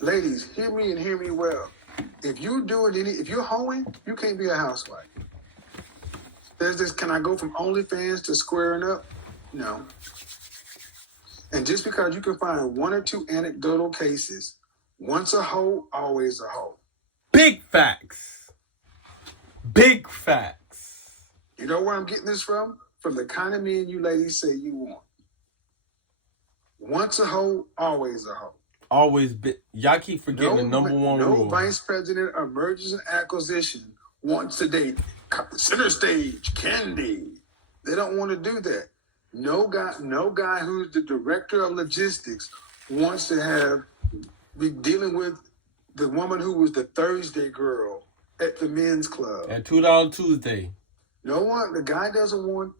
Ladies, hear me and hear me well. If you're hoeing, you can't be a housewife. There's this, can I go from OnlyFans to squaring up? No. And just because you can find one or two anecdotal cases, once a hoe, always a hoe. Big facts. Big facts. You know where I'm getting this from? From the kind of men you ladies say you want. Once a hoe, always a hoe. Always be. Y'all keep forgetting the number one rule. No vice president of mergers and acquisition wants to date center stage Candy. They don't want to do that. No guy who's the director of logistics wants to be dealing with the woman who was the Thursday girl at the men's club. At $2 Tuesday. No one, the guy don't want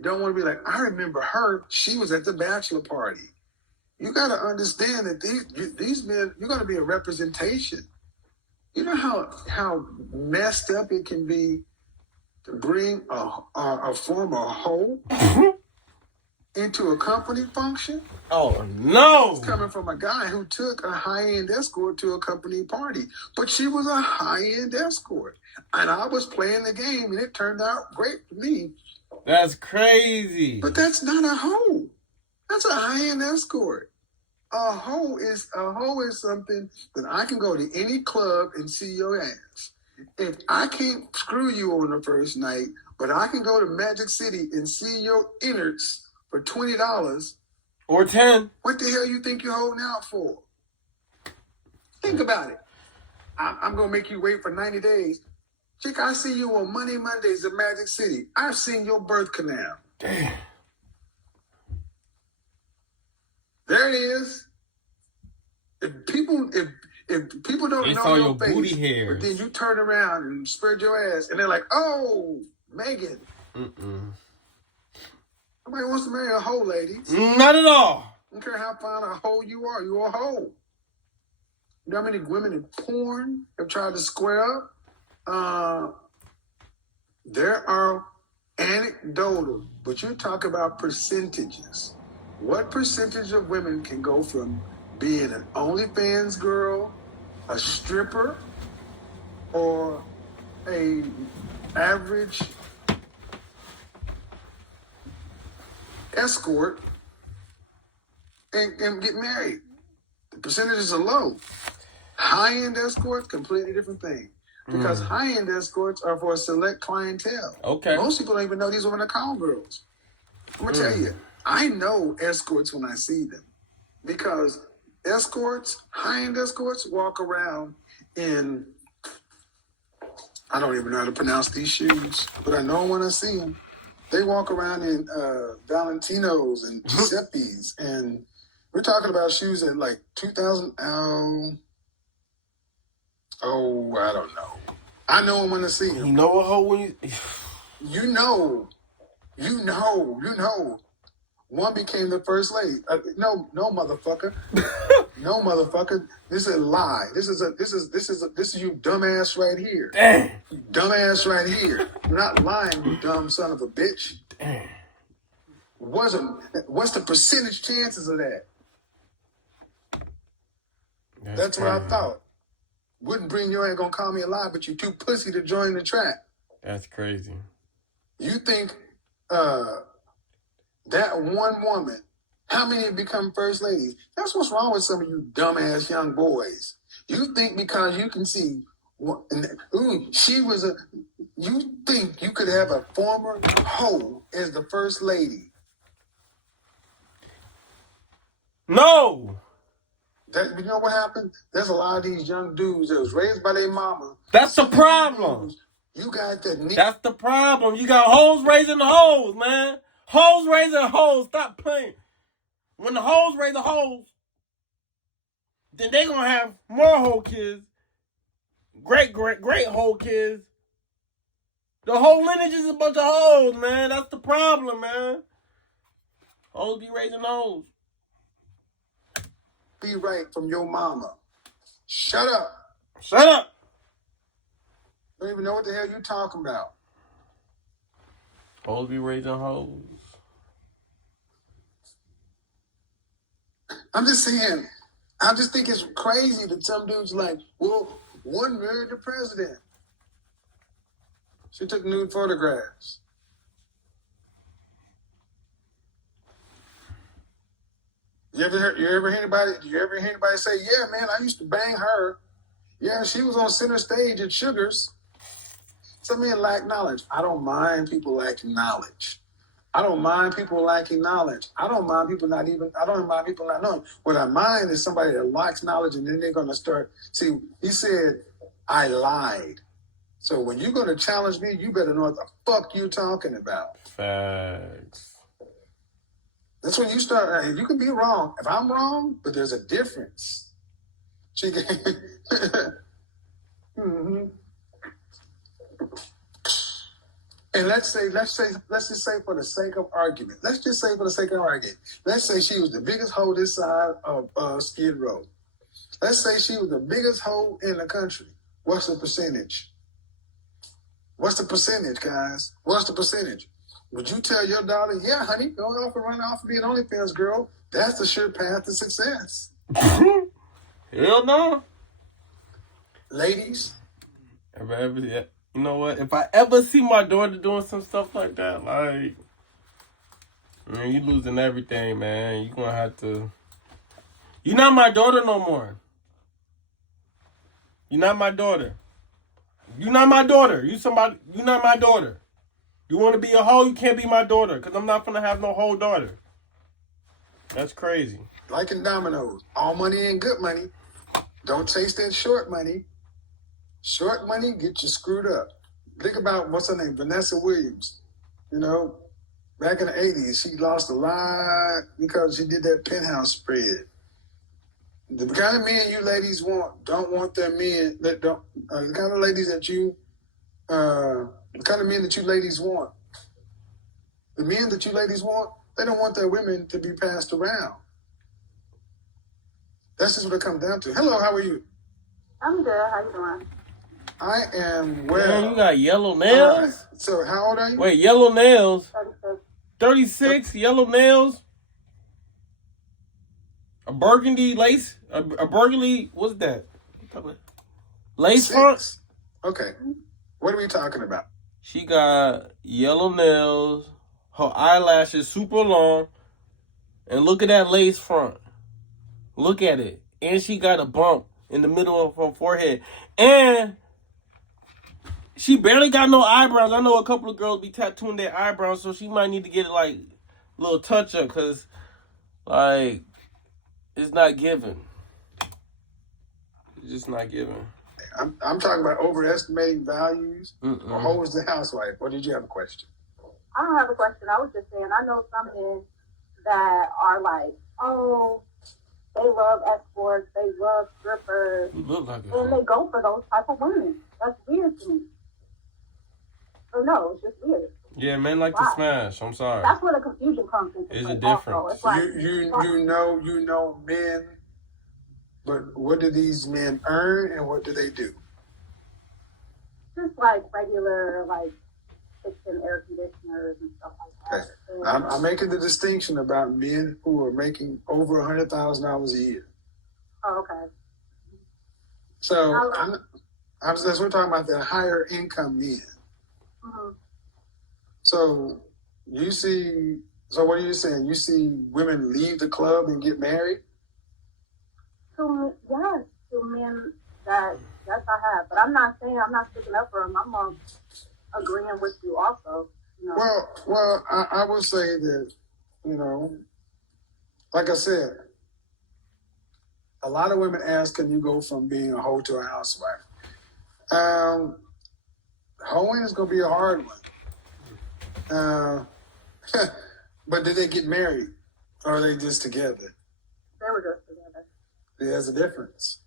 to be like, I remember her. She was at the bachelor party. You got to understand that these men, you're going to be a representation. You know how messed up it can be to bring a former hoe into a company function? Oh, no. It's coming from a guy who took a high-end escort to a company party. But she was a high-end escort. And I was playing the game, and it turned out great for me. That's crazy. But that's not a hoe. That's a high-end escort. A hoe is something that I can go to any club and see your ass. If I can't screw you on the first night, but I can go to Magic City and see your innards for $20 or $10. What the hell you think you're holding out for? Think about it. I'm gonna make you wait for 90 days. Chick, I see you on Mondays at Magic City. I've seen your birth canal. Damn. There it is. If people don't they know saw your your face, booty hairs. but then you turn around and spread your ass, and they're like, "Oh, Megan." Nobody wants to marry a hoe, ladies. Not at all. I don't care how fine a hoe you are. You're a hoe. You know how many women in porn have tried to square up? There are anecdotal, but you talk about percentages. What percentage of women can go from being an OnlyFans girl, a stripper, or a average escort and get married? The percentages are low. High-end escorts, completely different thing. Because high-end escorts are for a select clientele. Okay. Most people don't even know these women are cowgirls. I'm going to tell you, I know escorts when I see them. Because escorts, high-end escorts, walk around in, I don't even know how to pronounce these shoes, but I know when I see them. They walk around in Valentinos and Giuseppe's, and we're talking about shoes at like 2,000. Oh, I don't know. I know them when I see them. You know a hoe when you... You know. One became the first lady. No, motherfucker. No, motherfucker. This is a lie. This is you dumbass right here. Damn. Dumbass right here. You're not lying, you dumb son of a bitch. Damn. What's the percentage chances of that? That's what I thought. Wouldn't bring your ain't gonna call me a lie, but you too pussy to join the trap. That's crazy. You think that one woman, how many have become first ladies? That's what's wrong with some of you dumbass young boys. You think because you can see, you think you could have a former hoe as the first lady. No. You know what happened? There's a lot of these young dudes that was raised by their mama. That's the problem. You got that. That's the problem. You got hoes raising the hoes, man. Hoes raising hoes. Stop playing. When the hoes raise the hoes, then they gonna have more hoe kids. Great hoe kids. The whole lineage is a bunch of hoes, man. That's the problem, man. Hoes be raising hoes. Be right from your mama. Shut up. Shut up. Don't even know what the hell you talking about. Hoes be raising hoes. I'm just saying, I just think it's crazy that some dudes like, well, one married the president. She took nude photographs. You ever hear anybody say, yeah, man, I used to bang her. Yeah, she was on center stage at Sugars. Some men lack knowledge. I don't mind people lacking knowledge. I don't mind people lacking knowledge. I don't mind people not knowing. What I mind is somebody that lacks knowledge and then they're going to start. See, he said, I lied. So when you're going to challenge me, you better know what the fuck you talking about. Facts. That's when you start. You can be wrong. If I'm wrong, but there's a difference. She can. Mm-hmm. And let's just say for the sake of argument. Let's say she was the biggest hoe this side of Skid Row. Let's say she was the biggest hoe in the country. What's the percentage? What's the percentage, guys? What's the percentage? Would you tell your daughter, yeah, honey, go off and run off and be an OnlyFans girl? That's the sure path to success. Hell no. Ladies. You know what? If I ever see my daughter doing some stuff like that, like, man, you losing everything, man. You gonna have to. You're not my daughter no more. You're not my daughter. You're not my daughter. You're not my daughter. You want to be a hoe? You can't be my daughter because I'm not gonna have no hoe daughter. That's crazy. Like in dominoes, all money ain't good money. Don't chase that short money. Short money get you screwed up. Think about what's her name, Vanessa Williams. You know, back in the 80s, she lost a lot because she did that penthouse spread. The kind of men you ladies don't want their men that don't. The kind of ladies that you, the kind of men that you ladies want. The men that you ladies want, they don't want their women to be passed around. That's just what it comes down to. Hello, how are you? I'm good. How you doing? I am well. Man, you got yellow nails? Right. So how old are you? Wait, yellow nails? 36. 36, yellow nails? A burgundy lace? A burgundy, what's that? Lace front? Okay. What are we talking about? She got yellow nails, her eyelashes super long, and look at that lace front. Look at it. And she got a bump in the middle of her forehead. And she barely got no eyebrows. I know a couple of girls be tattooing their eyebrows, so she might need to get like a little touch up because, like, it's not giving. It's just not giving. I'm talking about overestimating values or hoes the housewife. Or did you have a question? I don't have a question. I was just saying, I know some men that are like, oh, they love escorts, they love strippers, and they go for those type of women. That's weird to me. So no, it's just weird. Yeah, men like to smash. I'm sorry. That's where the confusion comes into. It's a difference. It's like, you know men, but what do these men earn and what do they do? Just like regular, like fixing air conditioners and stuff like that. Okay. I'm making the distinction about men who are making over $100,000 a year. Oh, okay. So we're talking about the higher income men. Mm-hmm. So what are you saying? You see women leave the club and get married? To men that yes, I have. But I'm not saying I'm not sticking up for them. I'm agreeing with you also. You know? Well, I will say that, you know, like I said, a lot of women ask, can you go from being a hoe to a housewife? Hoeing is going to be a hard one. But did they get married? Or are they just together? They were just together. There's a difference.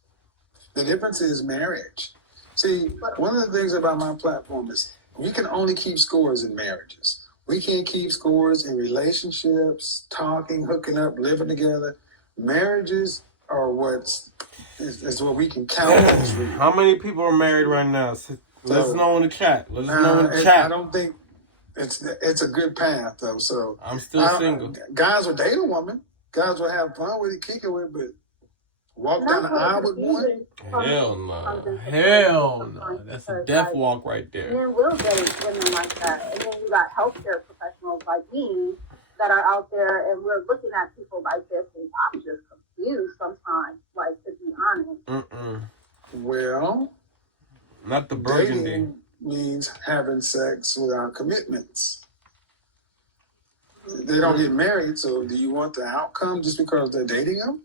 The difference is marriage. See, one of the things about my platform is we can only keep scores in marriages. We can't keep scores in relationships, talking, hooking up, living together. Marriages are what we can count as. How many people are married right now? Let us know in the chat. I don't think it's a good path though. So I'm still single. Guys will date a woman. Guys will have fun with it, kick it with, but Walk down the aisle with one? Hell no. Hell no. That's a death walk right there. Men will date women like that. And then you got healthcare professionals like me that are out there, and we're looking at people like this, and I'm just confused sometimes, like, to be honest. Well, not the burgundy. Dating means having sex without commitments. They don't get married, so do you want the outcome just because they're dating them?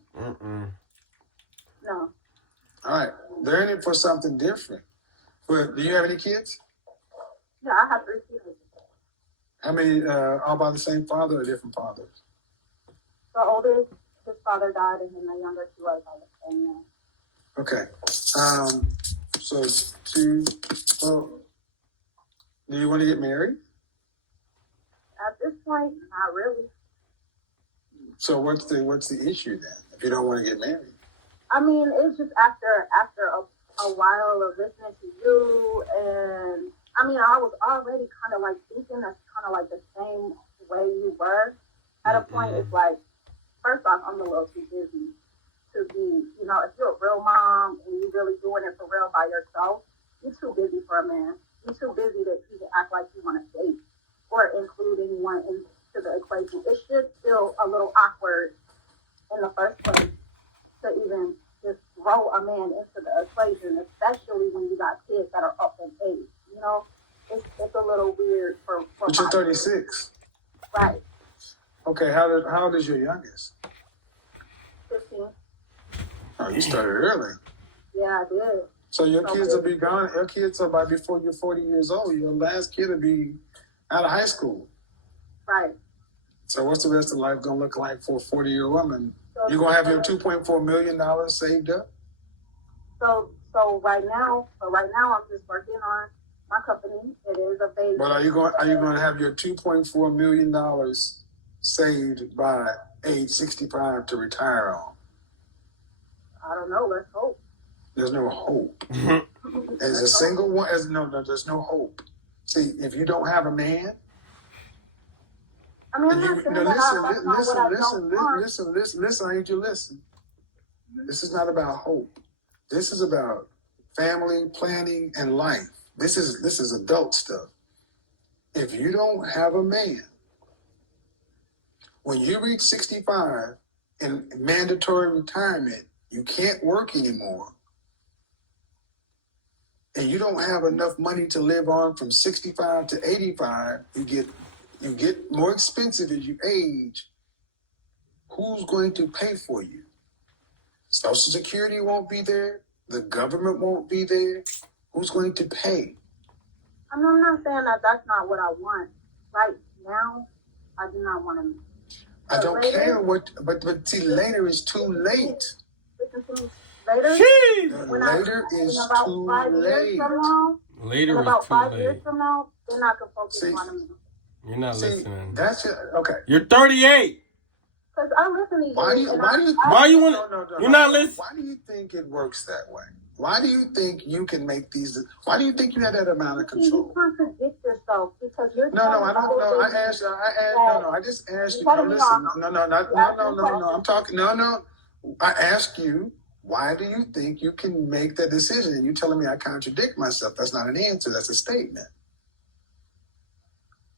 No. All right. They're in it for something different. But do you have any kids? Yeah, I have 3 kids. How many, all by the same father or different fathers? The oldest, his father died, and then the younger 2 are by the same man. Okay. Do you want to get married? At this point, not really. So what's the issue then, if you don't want to get married? I mean, it's just after a while of listening to you, and I mean, I was already kind of like thinking that's kind of like the same way you were. At a point, it's like, first off, I'm a little too busy to be, you know, if you're a real mom and you're really doing it for real by yourself, you're too busy for a man. You're too busy to even act like you want to date or including one into the equation. It should feel a little awkward in the first place to even just throw a man into the equation, especially when you got kids that are up in age. You know, it's a little weird for But you're 36. Right. Okay, how old is your youngest? 15. Oh, you started early. Yeah, I did. So your kids will be gone. Your kids are by before you're 40 years old. Your last kid will be out of high school. Right. So what's the rest of life going to look like for a 40-year-old woman? You're going to have your $2.4 million saved up? So right now I'm just working on my company. It is a baby. But are you going to have your $2.4 million saved by age 65 to retire on? I don't know. Let's hope. There's no hope. As a single one, there's no hope. See, if you don't have a man, I mean, listen, I need you to listen. This is not about hope. This is about family planning and life. This is adult stuff. If you don't have a man, when you reach 65 in mandatory retirement, you can't work anymore. And you don't have enough money to live on from 65 to 85, you get more expensive as you age. Who's going to pay for you? Social Security won't be there. The government won't be there. Who's going to pay? I'm not saying that that's not what I want. Right now, I do not want to. I don't care but see, later is too late. Listen to me. Later, later is too late. Later is about too 5 late. years from now, then I can focus on me. You're not listening. That's it. Okay. You're 38. Because I listen to you. Why you want? No, you're not listening. Why do you think it works that way? Why do you think you can make these? Why do you think you have that amount of control? You contradict yourself because you're. No, I don't know. I just asked you. No, listen. No. I'm talking. No. I asked you. Why do you think you can make that decision? And you're telling me I contradict myself. That's not an answer. That's a statement.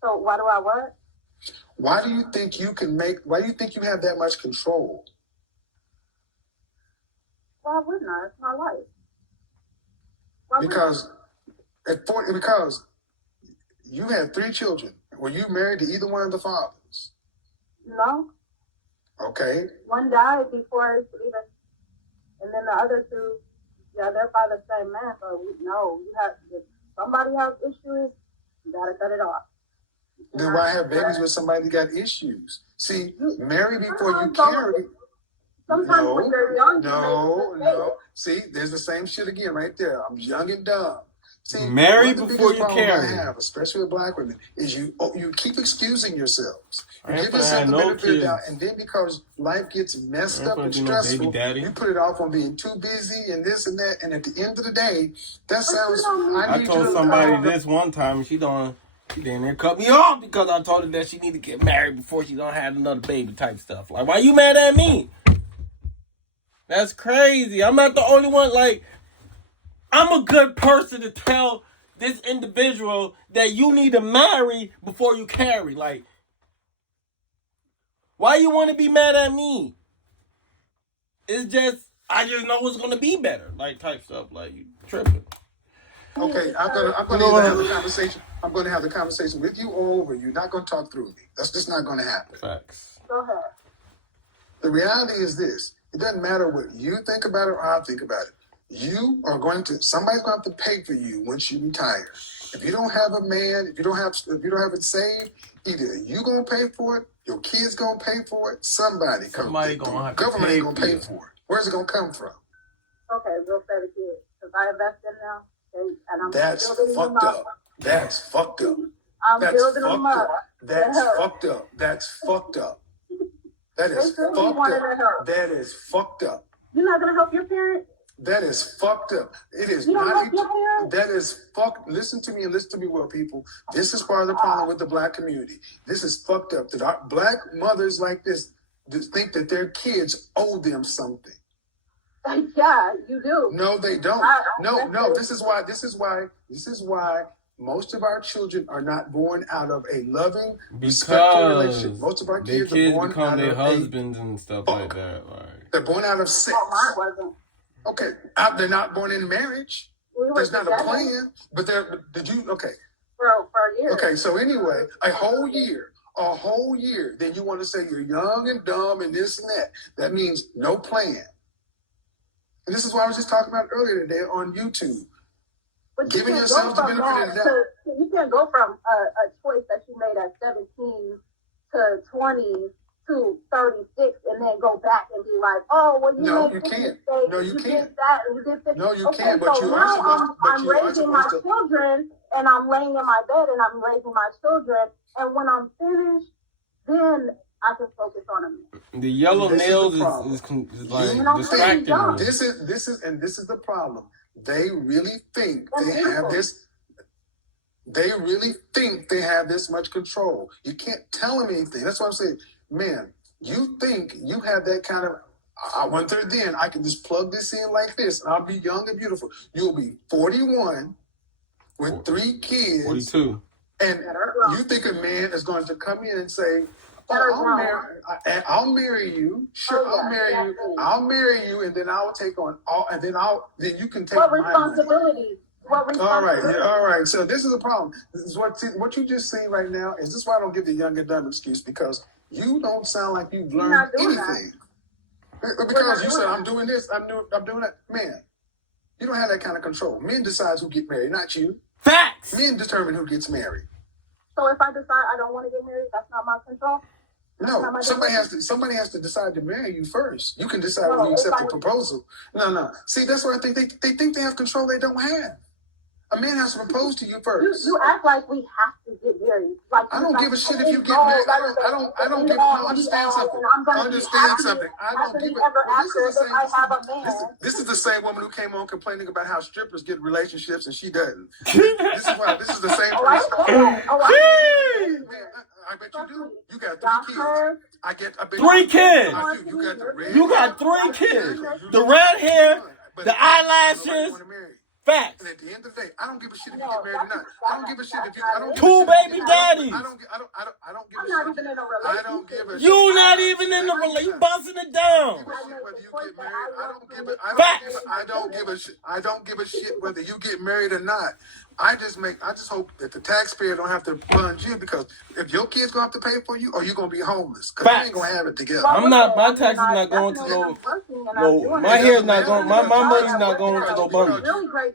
So why do I what? Why do you think you have that much control? Why wouldn't I? It's my life. Because you had 3 children. Were you married to either one of the fathers? No. Okay. One died before even. And then the other 2, they're by the same man. So if somebody has issues, you gotta cut it off. Then why have babies with somebody that got issues? See, marry before you carry. Sometimes when you're young, no. See, there's the same shit again right there. I'm young and dumb. See, marry before you carry. I have, especially with black women, is you keep excusing yourselves. You give I yourself the no benefit of the kids. doubt, and then because life gets messed up and No stressful, baby daddy. you put it off on being too busy and this and that. And at the end of the day, that sounds. I told somebody this one time, and she didn't cut me off because I told her that she need to get married before she don't have another baby type stuff. Like, why you mad at me? That's crazy. I'm not the only one. Like, I'm a good person to tell this individual that you need to marry before you carry. Like, why you want to be mad at me? It's just, I just know it's gonna be better. Like, type stuff. Like, you tripping. Okay, I'm gonna either have the conversation. I'm gonna have the conversation with you or over you. Not gonna talk through me. That's just not gonna happen. Facts. Go ahead. The reality is this: it doesn't matter what you think about it or I think about it. You are going to somebody's going to have to pay for you once you retire. If you don't have a man, if you don't have it saved, either you gonna pay for it, your kids gonna pay for it, somebody gonna have to government ain't gonna pay for it. Where's it gonna come from? Okay, real fair kids, because I invested now. And I'm That's fucked up. That's fucked up. I'm building them up. That's fucked up. That's fucked up. That is fucked up. That is fucked up. You're not gonna help your parents? That is fucked up. It is not. That is fucked. Listen to me and listen to me well, people. This is part of the problem with the black community. This is fucked up. That our black mothers like this think that their kids owe them something. Yeah, you do. No, they don't. No. This is why most of our children are not born out of a loving, respectful relationship. Most of our kids are born become out their of husbands and stuff like that. Like, they're born out of sex. Oh, mine wasn't. Okay, they're not born in marriage. There's not a plan. But did you? Okay. For a year. Okay, so anyway, a whole year. Then you want to say you're young and dumb and this and that. That means no plan. And this is what I was just talking about earlier today on YouTube. But giving yourself the benefit of the doubt. You can't go from a choice that you made at 17 to 20 to 36 and then go back and be like, oh, well, you can't. No, you can't. Did that and you did this. No, you okay, can't. But so you now are supposed. I'm raising my children, and I'm laying in my bed, and I'm raising my children, and when I'm finished, then I can focus on them. The yellow nails is like distracting. This is the problem. They really think they have this. They really think they have this much control. You can't tell them anything. That's what I'm saying. Man, you think you have that kind of, I went there then, I can just plug this in like this, and I'll be young and beautiful. You'll be 41 with 3 kids. 42. And you think a man is going to come in and say, oh, I'll marry you. Sure, I'll marry you, and then I'll take on all, and then you can take what my responsibility? All right. So this is a problem. This is what you just seen right now. Is this why I don't give the young and dumb excuse? Because you don't sound like you've learned anything. Because you said I'm doing this, I'm doing that. Man, you don't have that kind of control. Men decide who get married, not you. Facts. Men determine who gets married. So if I decide I don't want to get married, that's not my control. No, somebody has to decide to marry you first. You can decide when you accept the proposal. No. See, that's what I think. They think they have control they don't have. A man has to propose to you first. You act like we have to get married. Like I don't give a shit if you get married. I don't give. No, understand something. Understand something. I don't give a. This is the same woman who came on complaining about how strippers get relationships and she doesn't. This is the same person. I bet you do. You got 3 kids. I bet 3 kids. You got 3 kids. The red hair, the eyelashes. Facts. And at the end of the day, I don't give a shit if you get married or not. I don't give a shit if you. I don't give 2 baby daddies. I don't give a shit. I don't give a shit. You not even in the relationship. You busting it down. I don't give a shit. I don't give a shit whether you get married or not. I just hope that the taxpayer don't have to plunge you, because if your kid's gonna have to pay for you, or you're gonna be homeless, because you ain't gonna have it together. My taxes not going to no. My hair's not going. My money's not going to no bundle.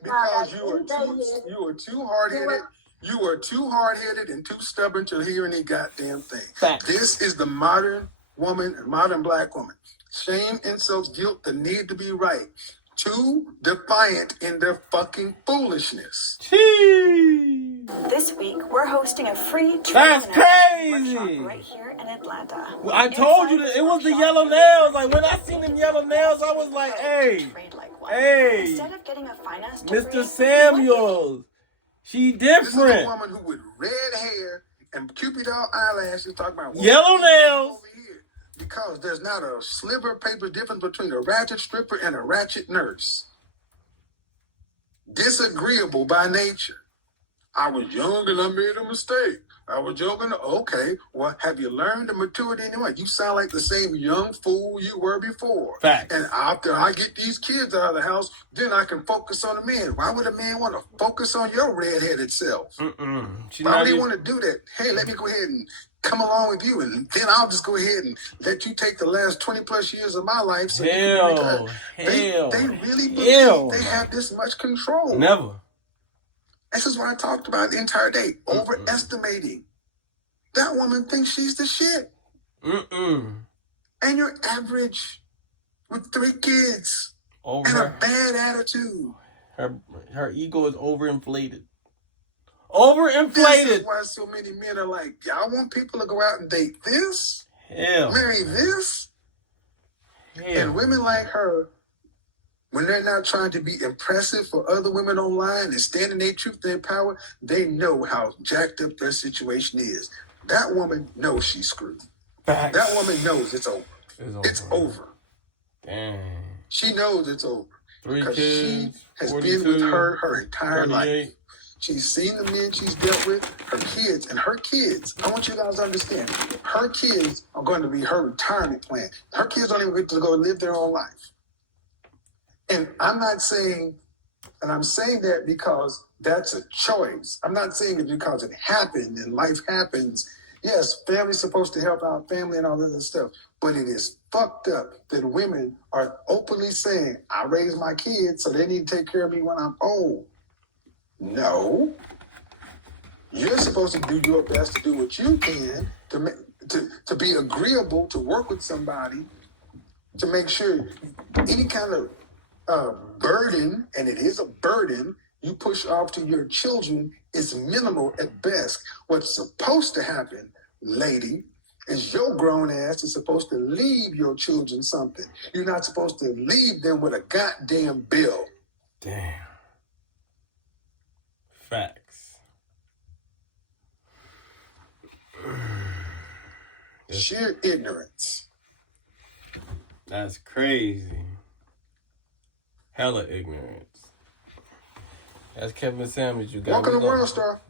Because you are too hard-headed. You are too hard-headed and too stubborn to hear any goddamn thing. Facts. This is the modern woman, modern black woman. Shame, insults, guilt, the need to be right. Too defiant in their fucking foolishness. Jeez. This week, we're hosting a free That's crazy. workshop right here in Atlanta. Well, I told you that it was the yellow nails. Like, when I seen them yellow nails, I was like, hey, Instead of getting a finance Mr. Samuels, she different. This is a woman who with red hair and Cupid doll eyelashes talking about yellow nails. Because there's not a sliver of paper difference between a ratchet stripper and a ratchet nurse. Disagreeable by nature. I was young and I made a mistake. I was young and okay. Well, have you learned the maturity anyway? You sound like the same young fool you were before. Fact. And after I get these kids out of the house, then I can focus on the man. Why would a man want to focus on your redheaded self? Why would he want to do that? Hey, let me go ahead and come along with you, and then I'll just go ahead and let you take the last 20 plus years of my life. So they really believe they have this much control. Never. This is what I talked about the entire day. Overestimating. That woman thinks she's the shit. And you're average with 3 kids and a bad attitude. Her ego is overinflated. This is why so many men are like, y'all want people to go out and date this? Marry this? And women like her, when they're not trying to be impressive for other women online and standing their truth, their power, they know how jacked up their situation is. That woman knows she's screwed. Facts. That woman knows it's over. It's over. Damn. She knows it's over. 3 because kids, she has 42, been with her entire 38. life. She's seen the men she's dealt with, her kids, and her kids. I want you guys to understand, her kids are going to be her retirement plan. Her kids don't even get to go live their own life. And I'm not saying, and I'm saying that because that's a choice. I'm not saying it because it happened and life happens. Yes, family's supposed to help out family and all that other stuff. But it is fucked up that women are openly saying, I raised my kids, so they need to take care of me when I'm old. No. You're supposed to do your best to do what you can to be agreeable, to work with somebody, to make sure any kind of burden, and it is a burden, you push off to your children is minimal at best. What's supposed to happen, lady, is your grown ass is supposed to leave your children something. You're not supposed to leave them with a goddamn bill. Damn. Facts. Sheer ignorance. That's crazy. Hella ignorance. That's Kevin Sandwich you got. Welcome to World Star.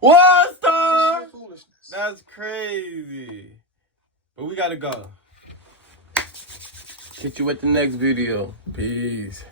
World Star! Sheer foolishness. That's crazy. But we gotta go. Catch you at the next video. Peace.